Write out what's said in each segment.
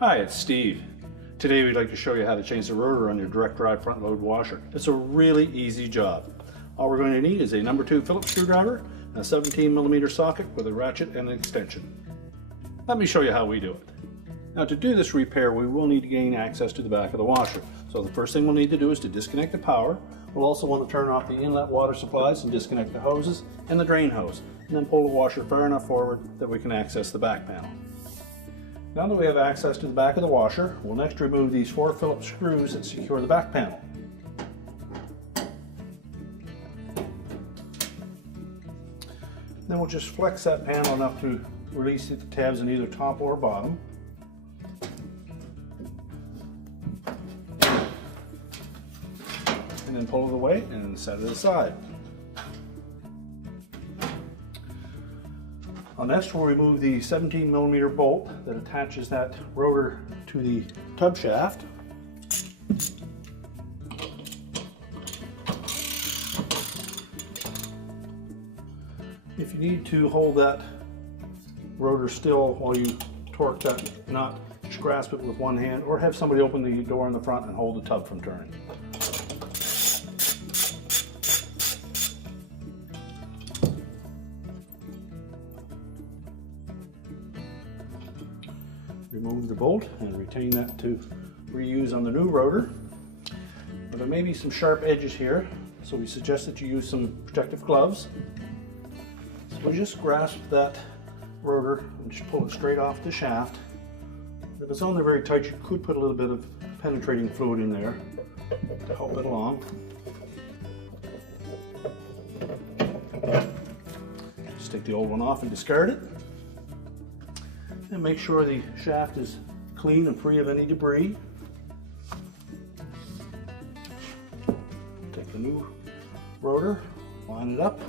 Hi, it's Steve. Today we'd like to show you how to change the rotor on your direct drive front load washer. It's a really easy job. All we're going to need is a number 2 Phillips screwdriver and a 17mm socket with a ratchet and an extension. Let me show you how we do it. Now to do this repair we will need to gain access to the back of the washer. So the first thing we'll need to do is to disconnect the power. We'll also want to turn off the inlet water supplies and disconnect the hoses and the drain hose. And then pull the washer far enough forward that we can access the back panel. Now that we have access to the back of the washer, we'll next remove these 4 Phillips screws that secure the back panel. Then we'll just flex that panel enough to release the tabs in either top or bottom. And then pull it away and set it aside. Next we'll remove the 17mm bolt that attaches that rotor to the tub shaft. If you need to hold that rotor still while you torque that nut, just grasp it with one hand or have somebody open the door in the front and hold the tub from turning. Remove the bolt and retain that to reuse on the new rotor. But there may be some sharp edges here, so we suggest that you use some protective gloves. So just grasp that rotor and just pull it straight off the shaft. If it's on there very tight, you could put a little bit of penetrating fluid in there to help it along. Just take the old one off and discard it. And make sure the shaft is clean and free of any debris. Take the new rotor, line it up.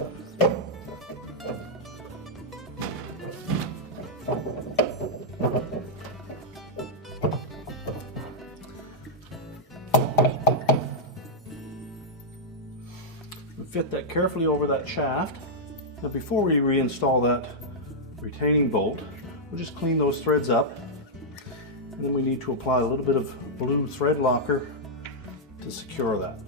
Fit that carefully over that shaft. Now before we reinstall that retaining bolt, we'll just clean those threads up, and then we need to apply a little bit of blue thread locker to secure that.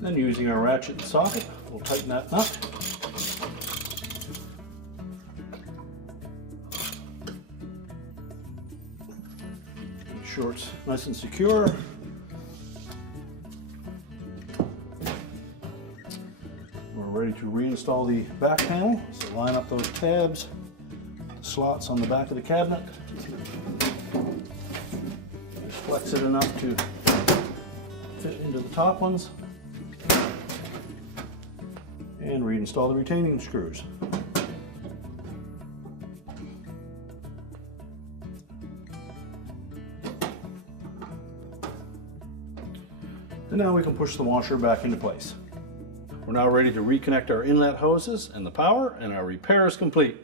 Then using our ratchet and socket, we'll tighten that nut. Sure it's nice and secure. We're ready to reinstall the back panel. So line up those tabs, the slots on the back of the cabinet. Just flex it enough to fit into the top ones. And reinstall the retaining screws. And now we can push the washer back into place. We're now ready to reconnect our inlet hoses and the power, and our repair is complete.